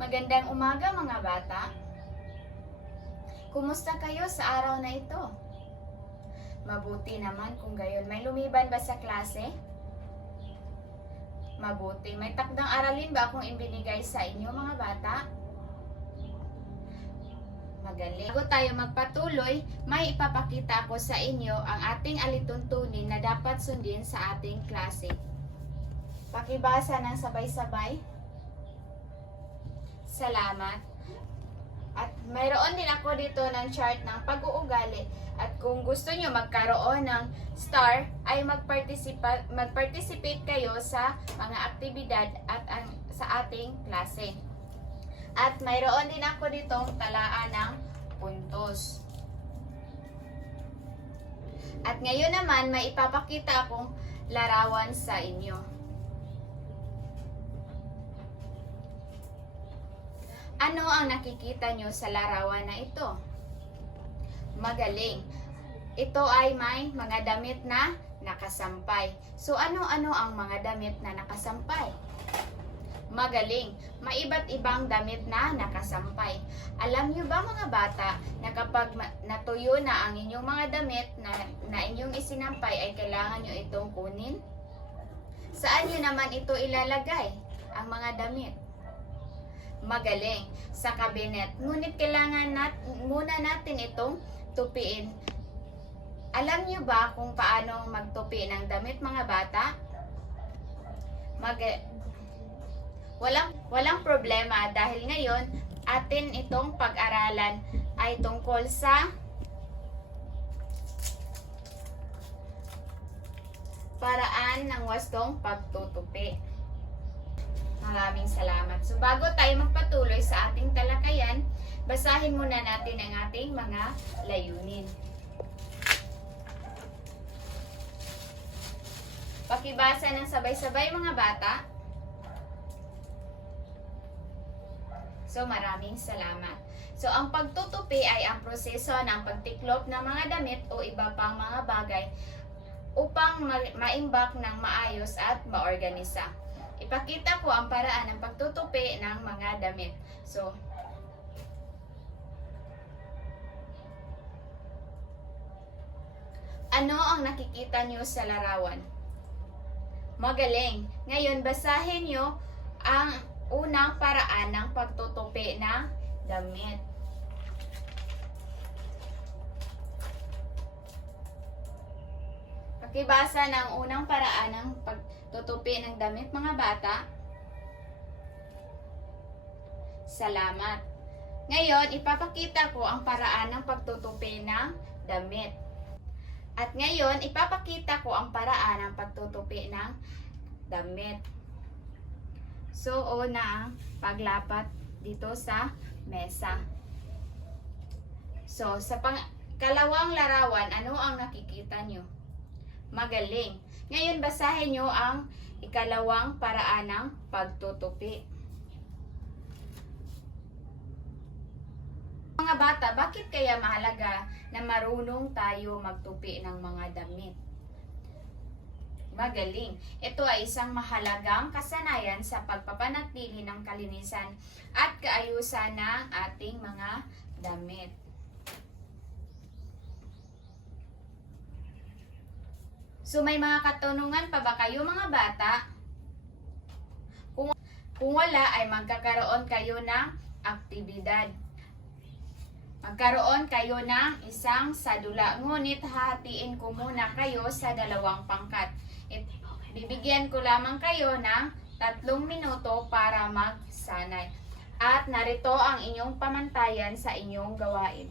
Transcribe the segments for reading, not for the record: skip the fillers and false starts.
Magandang umaga mga bata. Kumusta kayo sa araw na ito? Mabuti naman kung gayon. May lumiban ba sa klase? Mabuti. May takdang aralin ba akong ibinigay sa inyo mga bata? Magaling. Bago tayo magpatuloy, may ipapakita ko sa inyo ang ating alituntunin na dapat sundin sa ating klase. Pakibasa ng sabay-sabay. Salamat. At mayroon din ako dito ng chart ng pag-uugali. At kung gusto nyo magkaroon ng star, ay mag-participate kayo sa mga aktibidad at sa ating klase. At mayroon din ako ditong talaan ng puntos. At ngayon naman, may ipapakita akong larawan sa inyo. Ano ang nakikita nyo sa larawan na ito? Magaling. Ito ay may mga damit na nakasampay. So ano-ano ang mga damit na nakasampay? Magaling. May iba't ibang damit na nakasampay. Alam nyo ba mga bata na kapag natuyo na ang inyong mga damit na inyong isinampay ay kailangan nyo itong kunin? Saan nyo naman ito ilalagay? Ang mga damit. Magaling. Sa kabinet. Ngunit kailangan muna natin itong tupiin. Alam nyo ba kung paano magtupi ng damit mga bata? Walang problema dahil ngayon atin itong pag-aralan ay tungkol sa paraan ng wastong pagtutupi. Maraming salamat. So bago tayo magpatuloy sa ating talakayan, basahin muna natin ang ating mga layunin. Pakibasa ng sabay-sabay mga bata. So maraming salamat. So ang pagtutupi ay ang proseso ng pagtiklop ng mga damit o iba pang mga bagay upang maimbak ng maayos at maorganisa. Ipakita ko ang paraan ng pagtutupi ng mga damit. So, ano ang nakikita nyo sa larawan? Magaling. Ngayon, basahin nyo ang unang paraan ng pagtutupi ng damit. Pakibasa ng unang paraan ng pagtutupi ng damit mga bata. Salamat. Ngayon, ipapakita ko ang paraan ng pagtutupi ng damit. At ngayon, ipapakita ko ang paraan ng pagtutupi ng damit. So, una ang paglapat dito sa mesa. So, sa kalawang larawan, ano ang nakikita nyo? Magaling. Ngayon, basahin nyo ang ikalawang paraan ng pagtutupi. Mga bata, bakit kaya mahalaga na marunong tayo magtupi ng mga damit? Magaling. Ito ay isang mahalagang kasanayan sa pagpapanatili ng kalinisan at kaayusan ng ating mga damit. So may mga katanungan pa ba kayo mga bata? Kung wala ay magkakaroon kayo ng aktibidad. Magkaroon kayo ng isang sadula. Ngunit hahatiin ko muna kayo sa dalawang pangkat. Bibigyan ko lamang kayo ng 3 minuto para magsanay. At narito ang inyong pamantayan sa inyong gawain.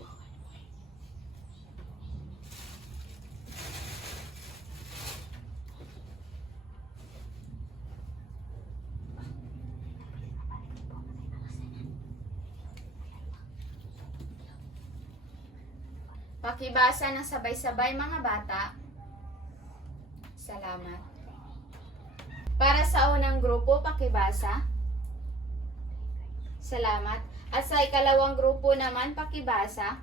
Pakibasa ng sabay-sabay mga bata. Salamat. Para sa unang grupo, pakibasa. Salamat. At sa ikalawang grupo naman, pakibasa.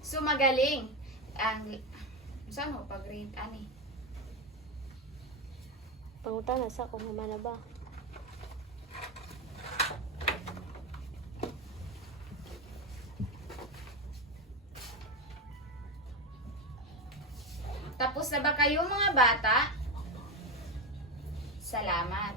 So magaling. Saan mo pag-grade ani? Pangutana sa kung naman na ba. Tapos na ba kayo mga bata? Salamat.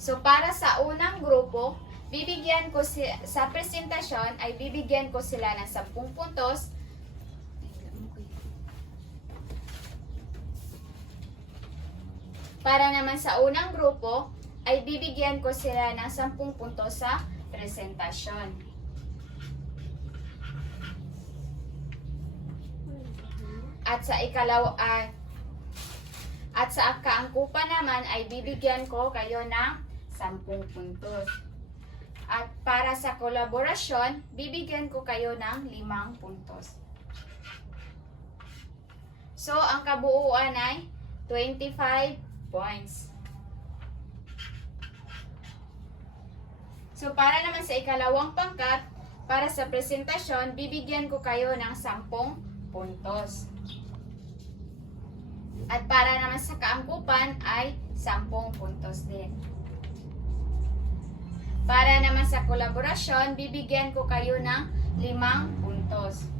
So para sa unang grupo, bibigyan ko sa presentasyon ay bibigyan ko sila ng 10 puntos. Para naman sa unang grupo, ay bibigyan ko sila ng 10 puntos sa presentasyon. At sa kaangkupan naman ay bibigyan ko kayo ng 10 puntos. At para sa kolaborasyon, bibigyan ko kayo ng 5 puntos. So, ang kabuuan ay 25 points. So, para naman sa ikalawang pangkat, para sa presentasyon, bibigyan ko kayo ng 10 puntos. At para naman sa kaangkupan ay 10 puntos din. Para naman sa kolaborasyon, bibigyan ko kayo ng 5 puntos.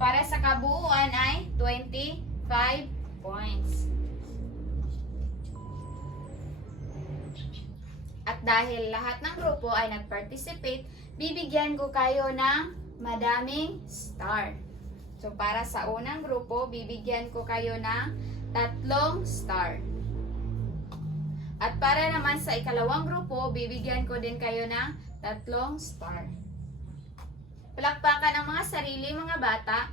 Para sa kabuuan ay 25 points. At dahil lahat ng grupo ay nag-participate, bibigyan ko kayo ng madaming star. So, para sa unang grupo, bibigyan ko kayo ng 3 star. At para naman sa ikalawang grupo, bibigyan ko din kayo ng 3 star. Palakpakan ang mga sarili, mga bata.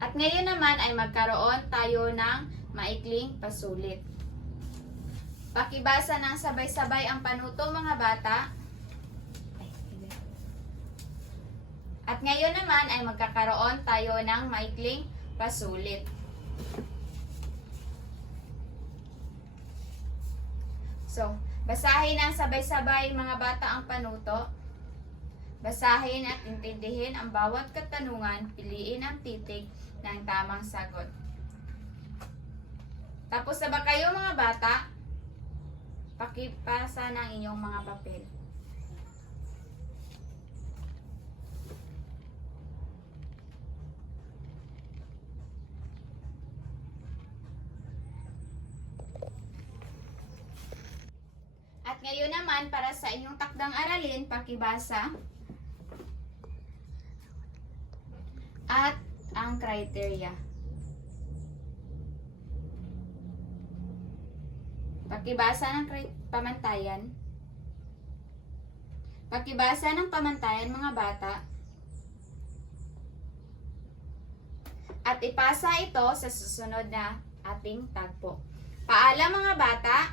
At ngayon naman ay magkaroon tayo ng maikling pasulit. Pakibasa ng sabay-sabay ang panuto, mga bata. At ngayon naman ay magkakaroon tayo ng maikling pasulit. So, basahin ng sabay-sabay, mga bata, ang panuto. Basahin at intindihin ang bawat katanungan, piliin ang titik ng tamang sagot. Tapos na ba kayo, mga bata? Pakipasa ng inyong mga papel. At ngayon naman, para sa inyong takdang aralin, pakibasa at ang criteria. Pakibasa ng pamantayan. Pakibasa ng pamantayan, mga bata. At ipasa ito sa susunod na ating tagpo. Paalam, mga bata.